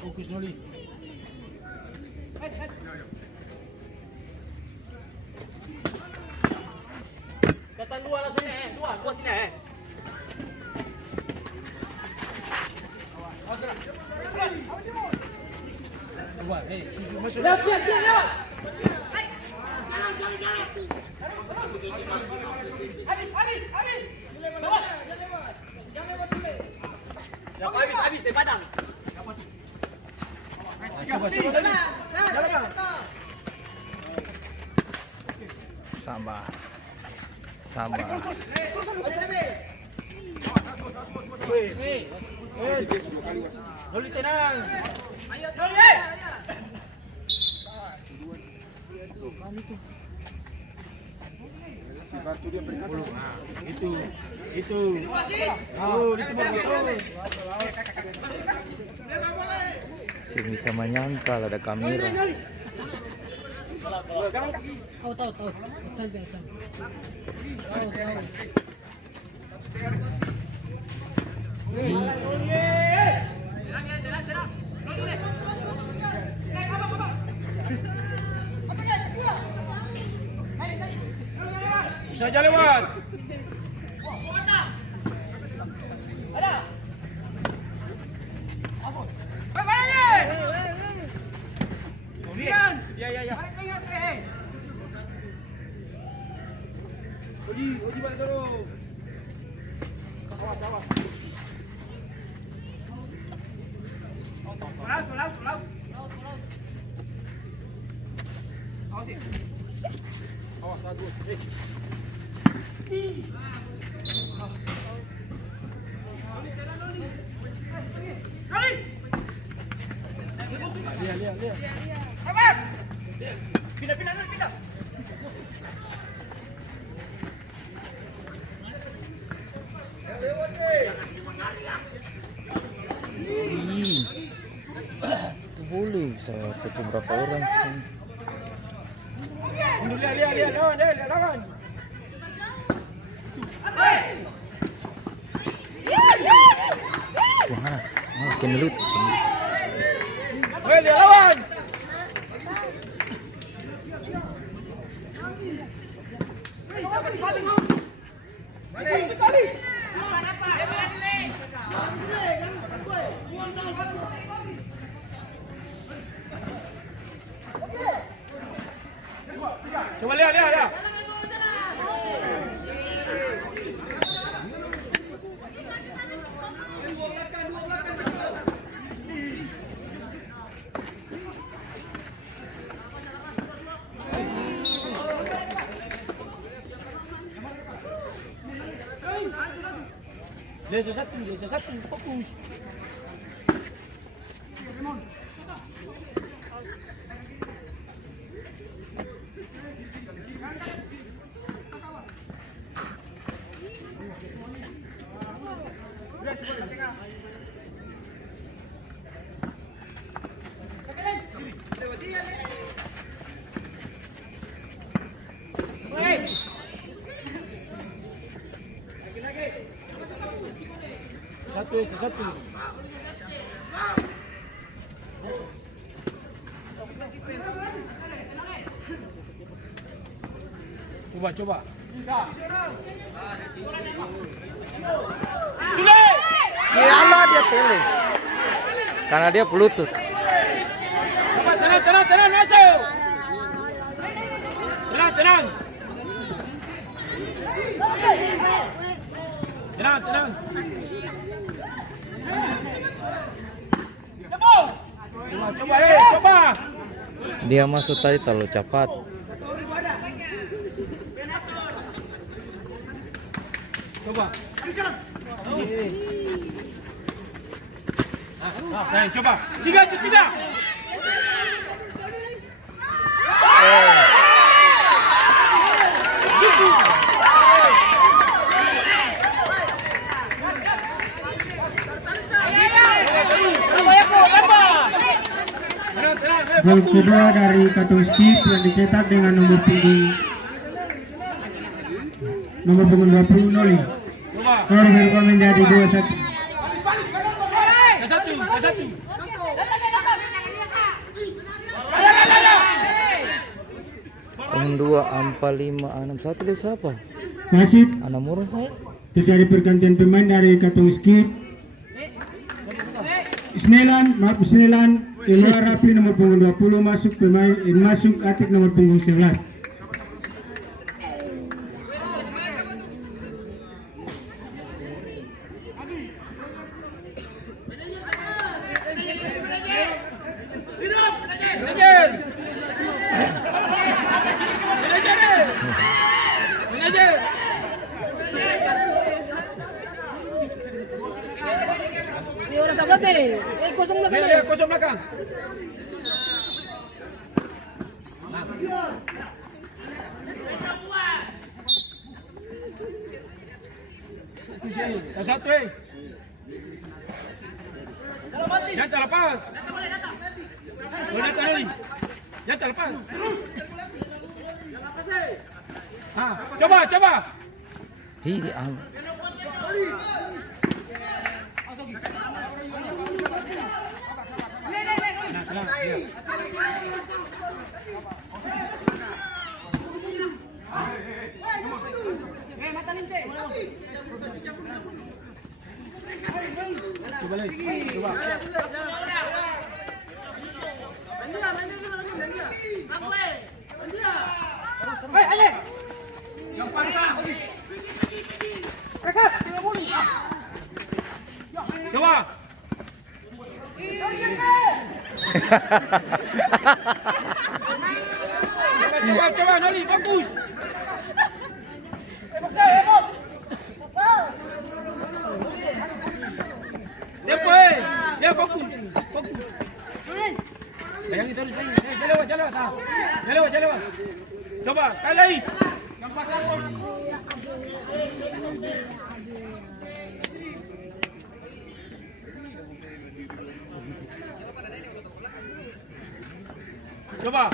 Fokus Noli. Datang dua lah sini, dua sini. Dua, masuk. Lihat. Habis, saya padang. Coba. Sabar. Noli tenang. Ayo Noli. Itu. Si bisa menyangkal ada kamera. Tahu. Bisa aja lewat. Ya. Uji balik dulu. Awas. Laut. Awas, aduh. Lihat. Pindah. Itu boleh saya pecah berapa orang. Lihat lawan. Mana? Kenelut. Lihat lawan. Coba lihat. Desa satu, fokus. Satu. Coba. Iyalah dia tele. Karena dia pelutut. Tenang masuk. Tenang. Coba. Dia masuk tadi terlalu cepat. Coba. Sayang, coba. Tiga. Gitu. Tenang. Gol kedua dari Katung Skip yang dicetak dengan nomor punggung 20 Noli. Skor berubah menjadi 2-1. Satu. Punggung 2 Ampal 561 itu siapa? Masih Anak murah saya. terjadi pergantian pemain dari Katung Skip. Isnelan keluar Rapi nomor punggung 20 masuk Atik nomor punggung 11. Manajer. Ini orang sahabat nih. Kosong belakang. Iya, kosong belakang. Satu. Jangan terlepas. Boleh tadi. Jangan terlepas. Coba. Hei, Coba. Yang pantang. Coba. Coba, Noli, fokus. Dia fokus. Yang itu terus. Jalan. Coba sekali lagi. Yang pasang. Coba.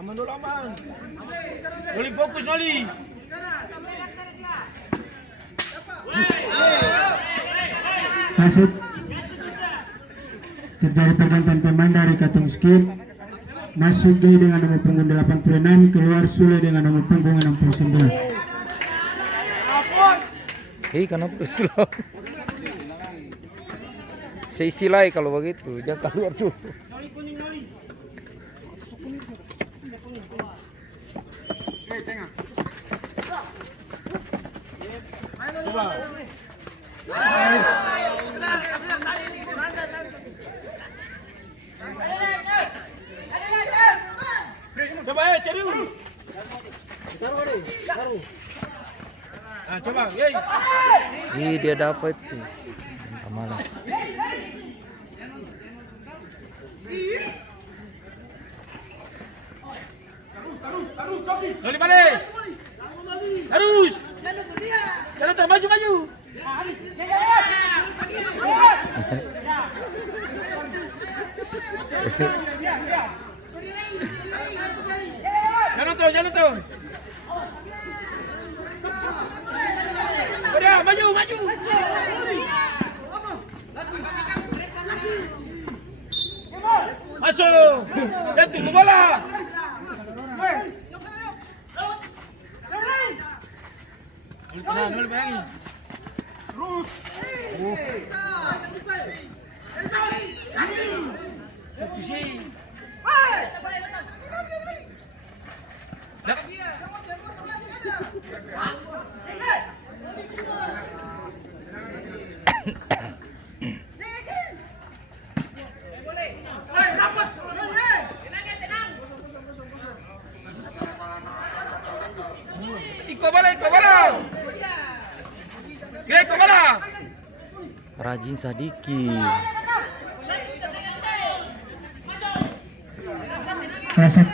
Aman dulu aman. Noli fokus Noli. Masuk terjadi pergantian pemain dari Katung Skip. Masuk G dengan nomor punggung 86, keluar Sule dengan nomor punggung 69. hei, kenapa slow? Saya silai kalau begitu, jangan keluar dulu. Coba serius. Coba, yey. Ih, dia dapat sih. Malas. Noli balik. Terus. Jalan terus, maju. Jalan terus. Udah, maju. Masuk. Dan tunggu bola. Nol bayangin. Terus. Pusing. Iko bala. Rajin Sadiki. Masuk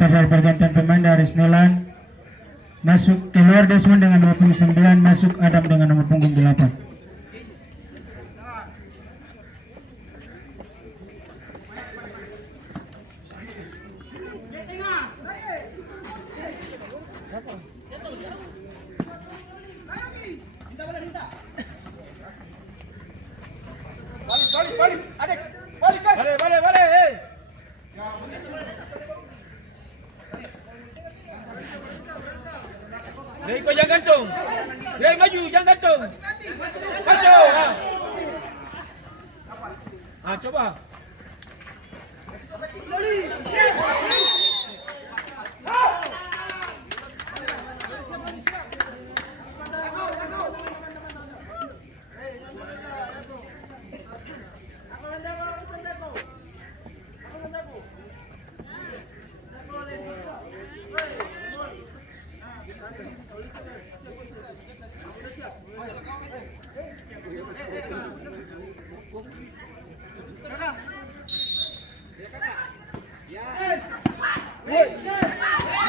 terjadi pergantian pemain dari Snelan. Masuk keluar Desmond dengan nomor punggung 9, masuk Adam dengan nomor punggung 8. coba.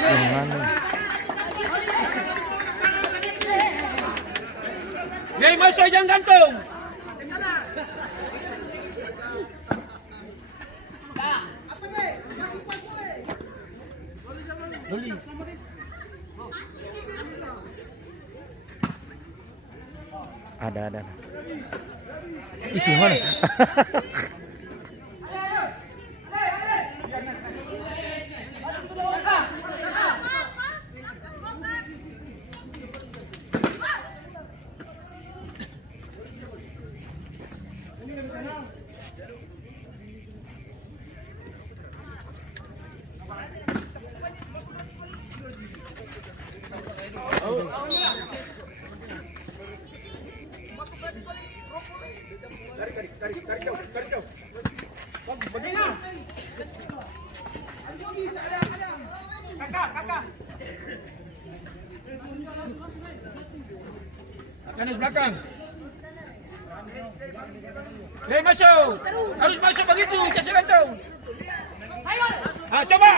Jangan. Yay, masuk jangan gantung. Loli. Ada. Itu mana? Garis belakang. Yay, masuk. Harus masuk begitu, kasih gantung. Coba.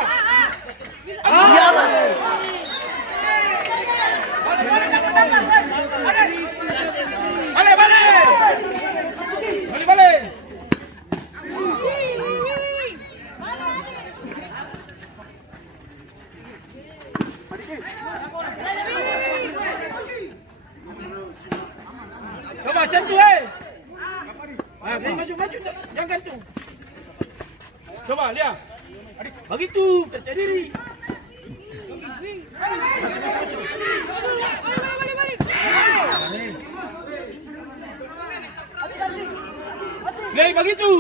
Balik. Coba sentuh, maju, jangan gantung. Coba lihat. Begitu, percaya diri. Masuk. Lihat begitu.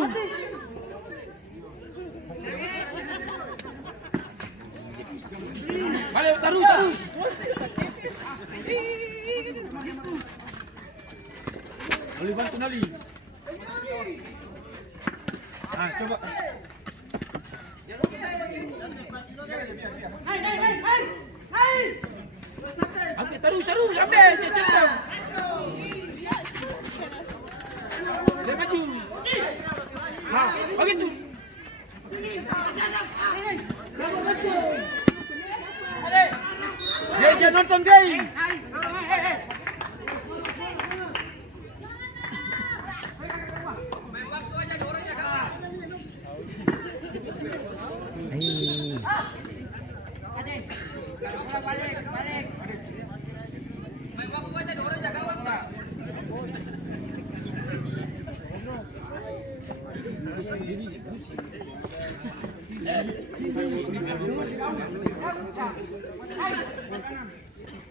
Balik terus. Boleh bantu Nali. Coba. Ambil terus ambil cepat. Dia maju. Begitu. Dia nonton game.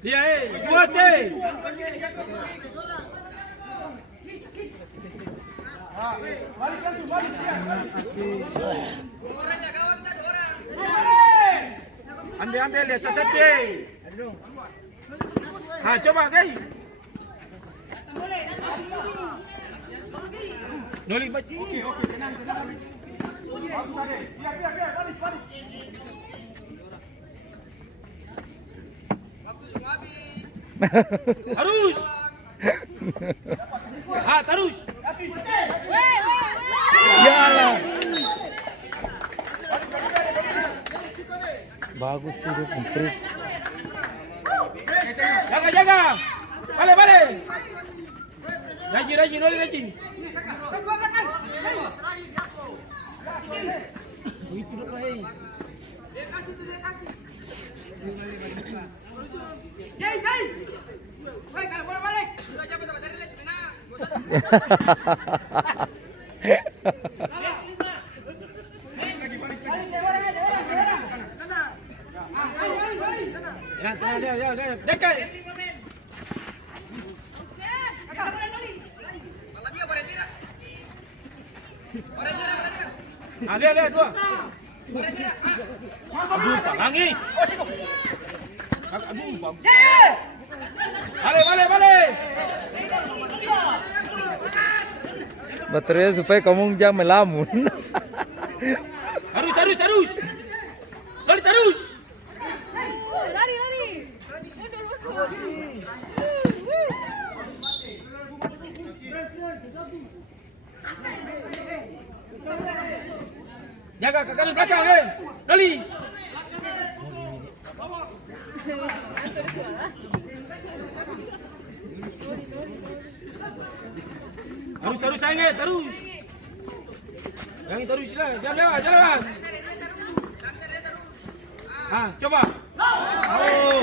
Dia buat ambil dia satu. Coba guys. Noli baca. Okey, tenang. Biar, balik. Waktu semua habis. Harus. Terus. Yalah. Bagus tuh dia komplit. Jaga. Balik. Rajin, Noli rajin. Dia kasih. Woi, kalau bola balik. Sudah cepet dari les mana? Dia. Dekat. Kalau dia berhenti. Lihat dua. Aduh, palangi. Aduh, balik. Baterai supaya kamu jangan melamun. Terus. Lari terus. Lari. Jaga ke kanan belakang, Lali. Terus sayang, terus. Yang terus lah, jalan. Coba. Oh.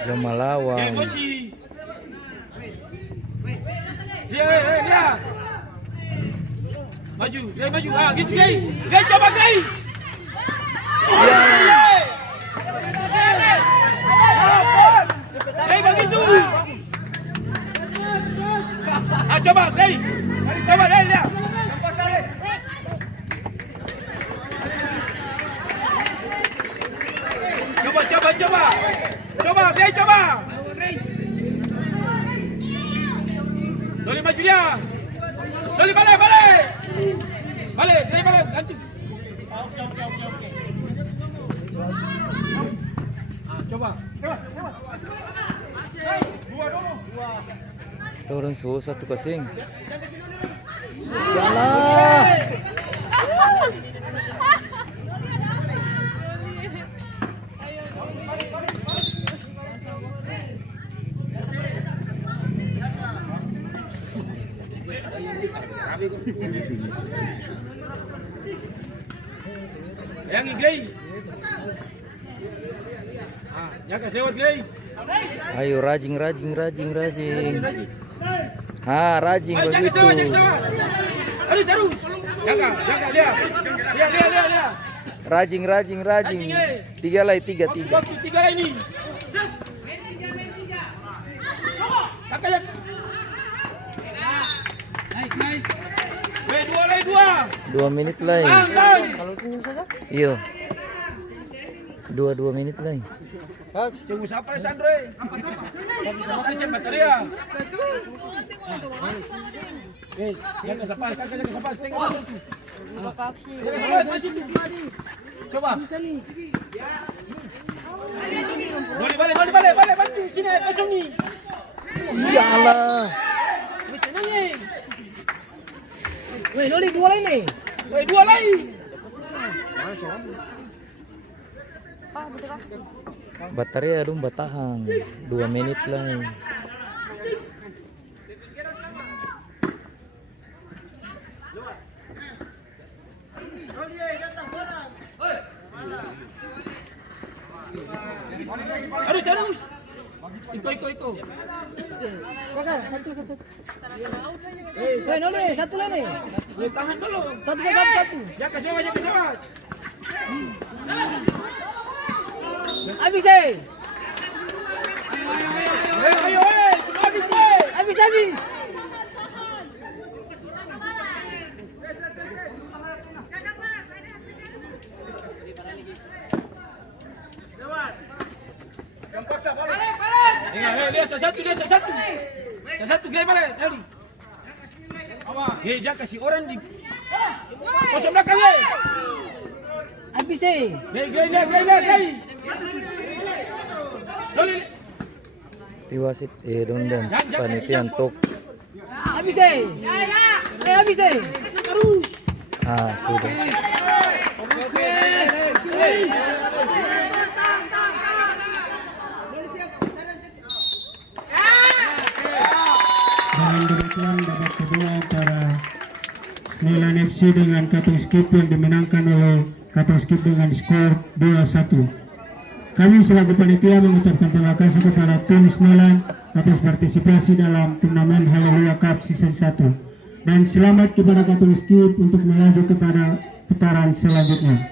Jangan melawan. Emosi. Lihat. Maju. Gitu Gay. Gay coba Gay. Gay begitu. Coba Gay. Coba Gay lihat. Coba Gay coba. Doli maju dia. Doli balik. Balik, ganti. Coba. Turun suhu 1-0. Yalah. Yang ini Gay. Jaga lewat Gay. Ayo rajing. Rajing begitu. Terus. Jaga dia. Rajing. Tiga. Waktu 3 ini. Kakak. Nice. Lagi 2. 2 menit lagi. Kalau pinjam saja. Iya. 2 menit lagi. Tunggu siapa Sandre? Tadi siapa bateria? Jaga sapas. Masih. Coba. Balik. Bantu sini kosong nih. Iyalah. Macam ni. Weh, Loli 2 lain nih. 2 lain. Baterai aduh batahan 2 menit lagi. Terus. Iko. Kakak, satu. Weh, Loli, satu lain nih. Tahan dulu. Satu. Jaga semua. Habis. Ayo, semua habis. Habis. Lihat satu Gay balik. Jaga si orang di kosong belakang Gay. Habis. Gay. Tiwasit dondan panitia untuk. Habis. Habis. Terus. Sudah. Dengan demikian babak kedua antara Snelan FC dengan Katong Skip yang dimenangkan oleh Katong Skip dengan skor 2-1. Kami selaku panitia mengucapkan terima kasih kepada tim Snelan atas partisipasi dalam turnamen Haleluya Cup Season 1. Dan selamat kepada Katong Skip untuk melaju kepada putaran selanjutnya.